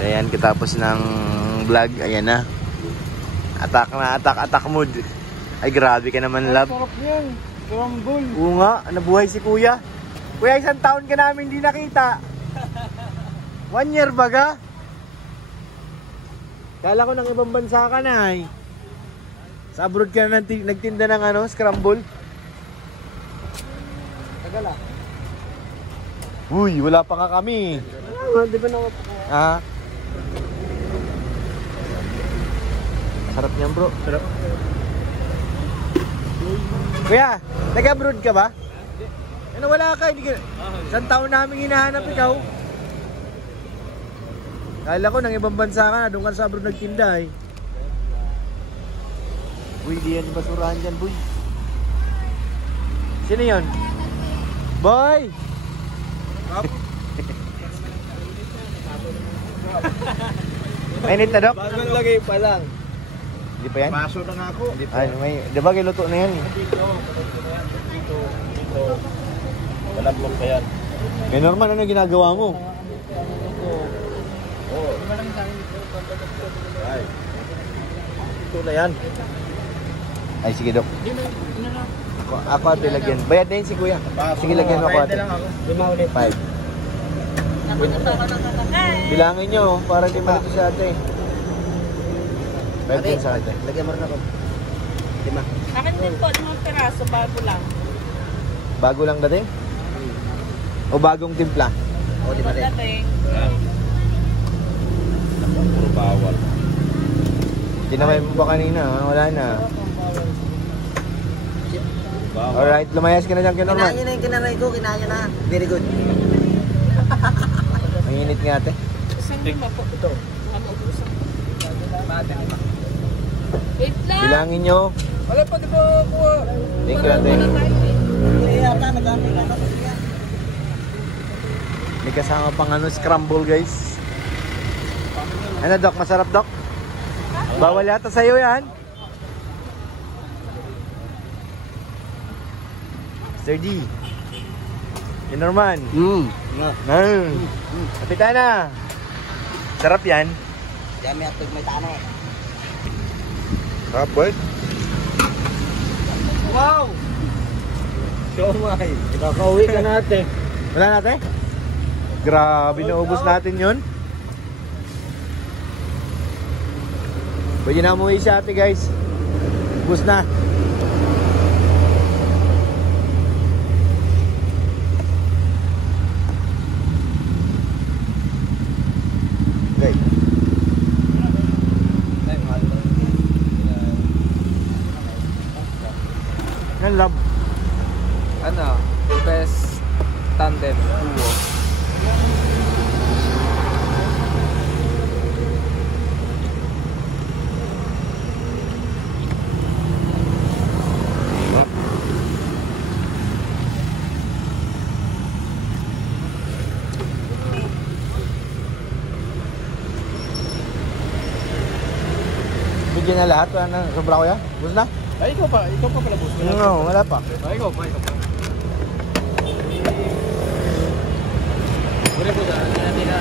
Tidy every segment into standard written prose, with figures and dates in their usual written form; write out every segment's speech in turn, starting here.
Ayan, katapos ng vlog, ayan na. Attack mood. Ay, grabe ka naman, love. Sarap yan. Scramble. Oo nga, nabuhay si kuya. Kuya, isang taon ka namin hindi nakita. 1 year baga? Kala ko ng ibang bansa ka na eh. Sa abroad ka na nagtinda ng ano, scramble. Tagal ah. Uy, wala pa nga kami. Di ba naman po? Ah. Sarap niyan, bro. Sarap. Kuya, nag-abroad ka ba? Ano, wala ka. Hindi ka. Isang taon namin hinahanap ikaw. Kala ko ng ibang bansa ka, doon ka sa abroad nagtinda eh. Uy, di yan yung basurahan dyan, boy. Sino yun? Boy! Mainit na, Dok? Bagong lagay pa lang. Hindi pa yan? Paso na nga ako. Ay, may, di ba kiluto na yan? Dito. Malablok pa yan. Eh, Norman, ano ginagawa mo? Oo. Ay. Ito na yan. Ay, sige, Dok. Ako ate lagyan. Bayad na yun si Kuya. Sige, lagyan mo ako ate. 5 ulit. 5. Bilangin nyo, para di malito sa ate. 5 din sa ate. Lagyan mo rin ako. 5. Akin din po, 5 piraso, bago lang. Bago lang dating? O bagong timpla? O, di ba rin? Dating. Puro bawal. Tinamay mo pa kanina, ha? Wala na. Alright, lumayas ka na dyan kay Norman. Kinaya na yung kinaray ko, kinaya na. Very good. Ang init nga ate. Isang lima po. Ito. Wait lang. Bilangin nyo. Wala pa, di ba kuha? Thank you ate. Hindi yata, nag-amay na kasi yan. May kasama pang ano, scramble guys. Ano Dok, masarap Dok? Bawal yata sa'yo yan. Sir D. Yung Norman. Kapitana. Sarap yan. Dami at may tano. Sarap boy. Wow! Siomay. Kakauwi ka natin. Wala natin? Grabe, naubos natin yun. Pwede na umuwi siya ate guys. Ubus na. Okay. Yan love. Ano, best tandem duo. Bigyan na lahat. Wala na. Sobra ko yan. Ubus na? Ay, ikaw pa pala boss. No, wala pa. Ay, ikaw pa. Wala po daan natin na.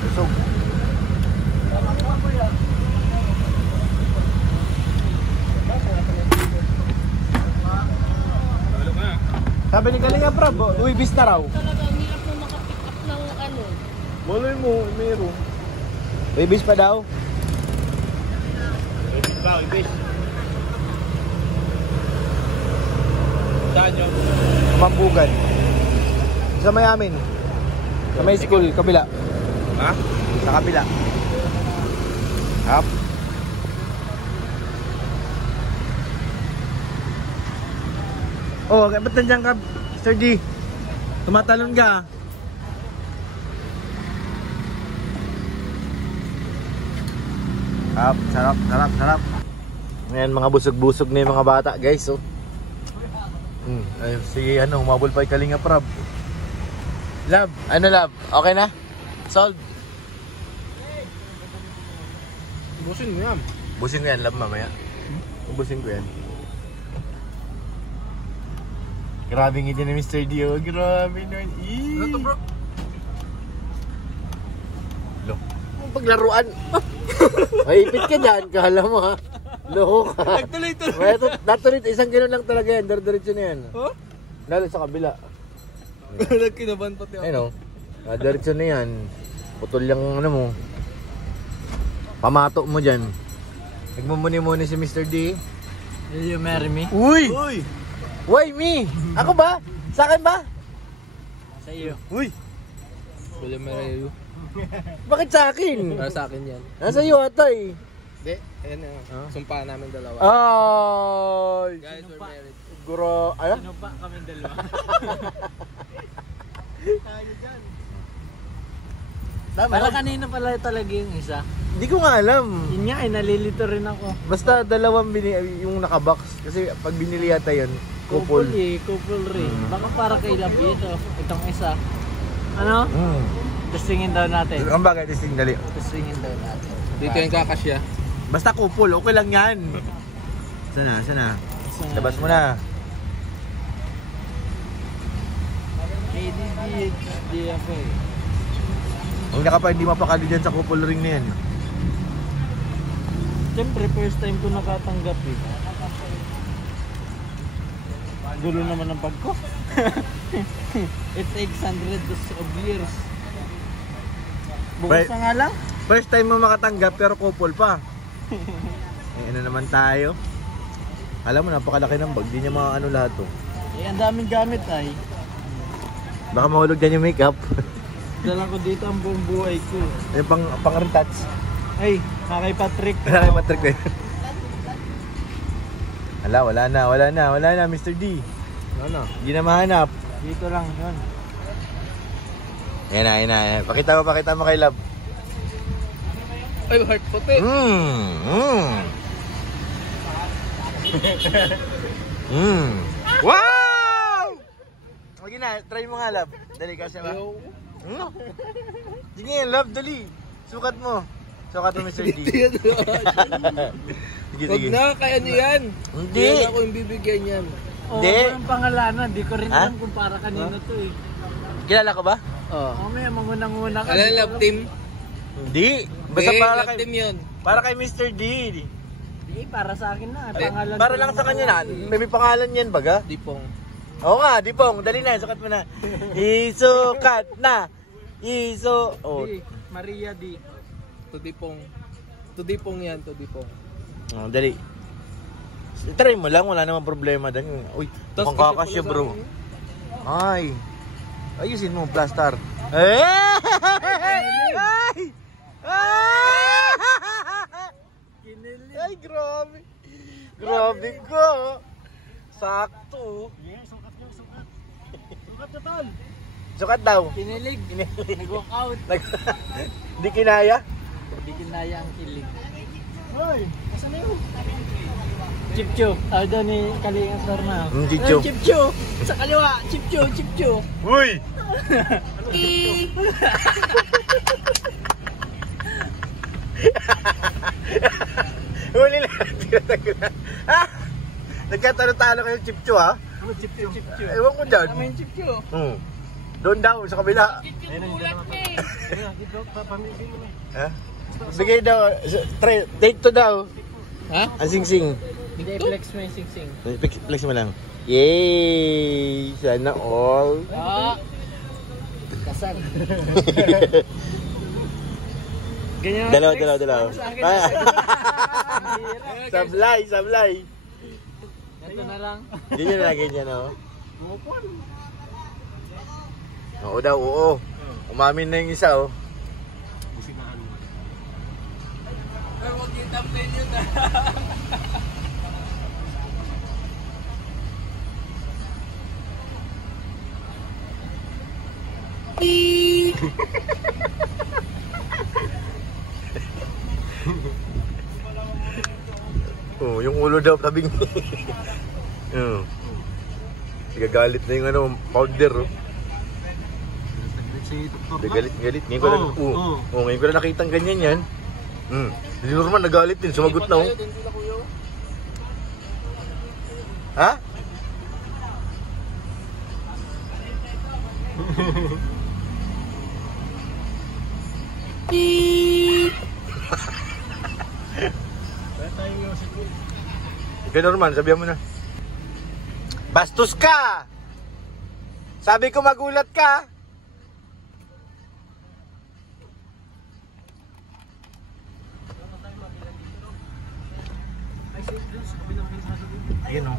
Busog. Sabi ni Kalinga Prab, uwibis na raw. Talagang hirap mo makapick up ng ano. Maloy mo, meron. Uwibis pa daw. Ibis. Saan yun? Mambugan. Sa Mayamin. Sa may school, kabila. Ha? Sa kabila. Hap. Oh, ba't nandiyan ka, Sir D? Tumatalon ka. Hap, sarap, sarap, sarap. Ngayon mga busog-busog na yung mga bata, guys. Oh. Ayun, si ano, humabol pa yung Kalinga Prab. Love, ano love? Okay na? Solved? Busin mo yan. Busin ko yan, love, mamaya. Busin ko yan. Grabe ngiti ni Mr. D. Oh, grabe nun. Ano to bro? paglaruan. May ipit ka dyan, kala mo ha. Loko ka. Nagtuloy-tuloy. Natuloy, isang gano'n lang talaga yan. Diretso na yan. Huh? Lalo sa kabila. Nagkinaban pati ako. Ayun o. Diretso na yan. Putol yung ano mo. Pamato mo dyan. Nagmumuni-muni si Mr. D. Will you marry me? Uy! Uy! Why me? Ako ba? Sa akin ba? Sa iyo. Uy! Will you marry you? Bakit sa akin? Para sa akin yan. Nasa iyo ata eh. Hindi, ayan na. Sumpa namin dalawa. Ay! Guys, we're married. Guro, ano? Sino pa kami dalawa? Para kanina pala talaga yung isa. Hindi ko nga alam. Yun nga, nalilito rin ako. Basta dalawang yung nakabox. Kasi pag binili yata yun, couple. Couple rin. Baka para kay Love ito. Itong isa. Ano? Testingin daw natin. Ang bagay, testing dali. Testingin daw natin. Dito yung kakasya. Basta couple, okay lang yan. Sana, sana. Labas mo na. ADHD ako eh. Huwag na ka pa hindi mapakali dyan sa couple ring na yan. Siyempre, first time ko nakatanggap eh. Gulo naman ang pag ko. It takes hundreds of years. Bukas Right. na nga lang. First time mo makatanggap pero couple pa. Ano naman tayo? Alam mo, napakalaki ng bag. Di niya ano lahat to. Eh, ang daming gamit ay. Baka mahulog dyan yung makeup. Dalang ko dito ang buong buhay ko. Yung pang-retouch. Ay, kay Patrick. Wala kay Patrick ko yun. Wala na, Mr. D. Ano? Hindi na mahanap. Dito lang yun. Ayan na. Pakita mo kay Love. Ay, heart puti. Wow! Sige na, try mo nga, Love. Dali, kasya ba? Sige, Love, dali. Sukat mo, Mr. D. Sige. Huwag na, kaya niyan. Hindi. Hindi ako yung bibigyan yan. Hindi. Oo, ang pangalanan. Di ko rin Ha? alam kung para kanino to eh. Kilala ko ba? Oh. Mamaya, mangunang-una ka. Alam, love team? Hindi. Basta Hindi, para love team kay, yun. para kay Mr. D. Di, para sa akin na. Pangalan Para ko lang lang sa kanya na. May pangalan yan baga. Dipong. Oo nga, Dipong. Dali na, sukat mo na. Isukat na. Oh. Di, Maria D. Tudipong. Tudipong yan, tudipong. Oh, dali. Try mo lang, wala namang problema dan. Uy, Tas mukhang kakasya bro. Ay. Ayusin mo, plaster. Ay! Ay! Kinilig. Ay, grabe. Grabe ko. Sakto. Sukat na tol. Sukat daw. Kinilig. Kinilig. Nag-walk out. Hindi kinaya? Hindi kinaya ang kilig. Hoy, asan na yun? Chipcho. Tawag daw ni Kalinga Star na. Chipcho. Chipcho. Sa kaliwa. Chipcho. Uy! Huli lang. Tinatagulan. Ah! Nagkatalo-talo kayo Chipcho ha? Ano Chipcho? Ewan ko dyan. Tama yung Chipcho. Doon daw, sa kabila. Gulat ka eh. Ha? Bigay daw. Take to daw. Ha? Ang sing-sing. Hindi, flex mo yung sing-sing. Flex mo lang. Yay! Sana all. Ah! Kasal. Ganyan. Dalaw. Sa akin. Ah. Hirap. Sablay. Ito na lang. Hindi nyo nalagay niya, no? Oo daw, oo. Umamin na yung isa, oh. Ay, huwag yung thumbnail yun ah. Oh, yung ulo daw tabing. Oh. Gagalit na yung ano, powder, oh. Galit. Ngayon ko lang, ngayon ko lang nakitang ganyan yan. Hindi normal, nagalit din, sumagot na, oh. Ha? Okay, Norman, sabihan mo na. Bastos ka! Sabi ko magulat ka! Ayun o.